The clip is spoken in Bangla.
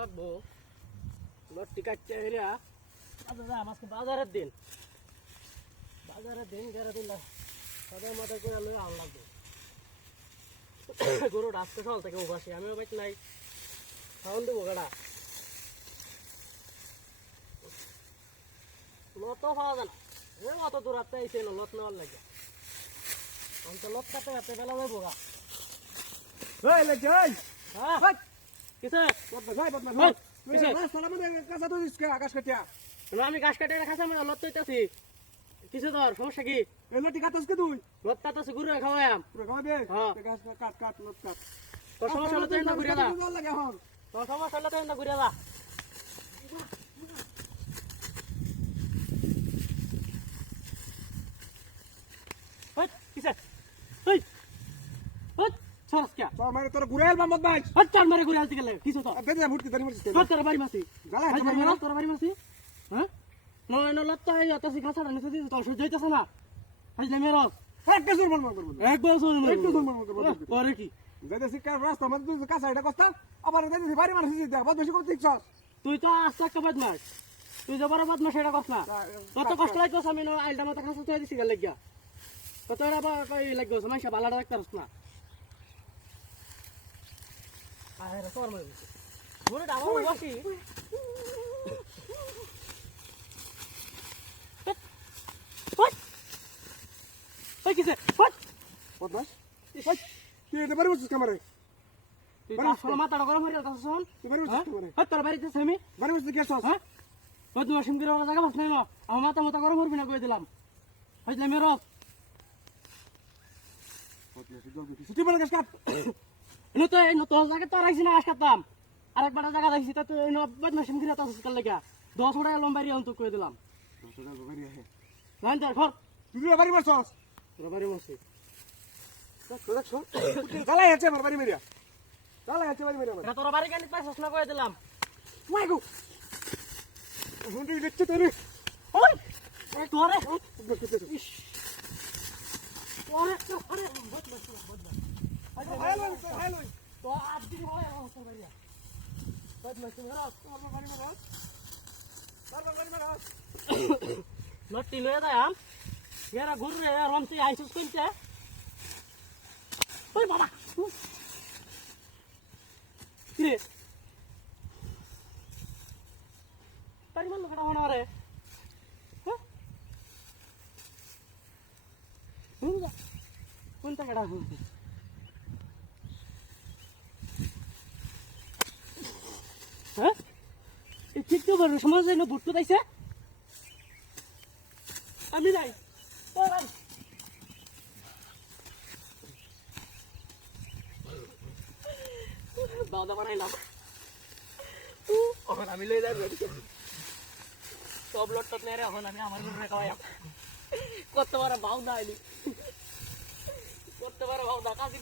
লাগবো লটটি কাটতে হেরিয়া আজকে বাজারের দিন গেরা দিন সদাই মাথায় করে লই আন লাগবে গরু রাস্তা সকাল থেকে উপাসি আমিও বাইক নাই খাওয়ান দেবো গাড়া লত পাওয়া যায় না অত দূর রাস্তা আইসে লত নেওয়ার লাগে লত কাটতে কাটতে বেলা যাবো গা আমি গাছ কাটে রাখাছি আমি লত তৈতাছি কিছু ধর সমস্যা কি লত কাটতেছি ঘুরে খাওয়াম তোর সমস্যা হলে তো ঘুরে যা তোর সমস্যা হলে তো ঘুরে যা কিসে তোর ঘুরে মোহাম্মদ ভাই চার মারে ঘুরে আসতে গেলে কিছু তো ভর্তি তোর বাড়ি মাসি তোর বাড়ি মাসি হ্যাঁ নয় নত তো খাঁচাটা নিচে দিয়েছে তোর সহ্য হইতেছে না হাজলে মেরস একটা জোর মারমা করবো একবার একটু জোর মারমা করবো পরে কি যাইতেছি রাস্তা আমাদের তুই কাঁচা এটা কষ্ট আবার যাইতেছি বাড়ি মানুষ দেখ বেশি করতে ইচ্ছস তুই তো আস্তে একটা বদমাস তুই যাবার বদমাস এটা কষ্ট না কত কষ্ট লাগতেছে আমি আইলটা মাথা খাঁচা তুই দিছি গেলে গিয়া কত এরা লাগবে মাইসা বালাটা রাখতে পারস না আরে তোর মাই ঘুরে ডাবো বসি কিসে বদমাস তুই এটা বাড়ি বসছিস কামারে তুই আসলে মাথাটা গরম হয়ে যাচ্ছে শোন তুই বাড়ি বসছিস কামারে তোর বাড়িতে আমি বাড়ি বসছিস কি আসছ হ্যাঁ বদমাস সিমকির ওরা জায়গা বাস নাই না আমার মাথা গরম করবি না কই দিলাম হইলে মেরো ছুটি বলে গাছ কাট তো জায়গা তো রাখছি না গাছ কাটতাম আরেকবার জায়গা রাখছি তা তুই বদমাস সিমকির তো কাল লেগা 10 ওটা লম্বারি অন্ত কই দিলাম লাইন ধর ঘর তুই বাড়ি বসছস তোর বাড়ি মাসি জ্বালাই আছে আমার বাড়ি মেরিয়া জ্বালাই আছে বাড়ি মেরিয়া তোর বাড়ি কেন পাইছস না কই দিলাম ওই গো হুন্ডি দেখতে তোরে ওই তোরে ইস তোরে বদমাস হাই লই তো আদি হয় তোর বাড়ি বদমাস মেরা তোর বাড়ি মেরা লটি লয়ে দাম এরা ঘুরে রমসি আইসুস কইছে ওই বাবা কিরে তারি মাল লোকটা মনে করে কোন টাকাটা বলছি হ্যাঁ এই ঠিক তো বড় সমাজ যেন ভোট কোথাইছে আমি নাই দাদা বানাইলাম এখন আমি লই যাবো সব লোট নেই এখন আমি আমার ঘরে খাওয়াই কত বড় ভাও দাইলি কত বড় ভাও দা কাজী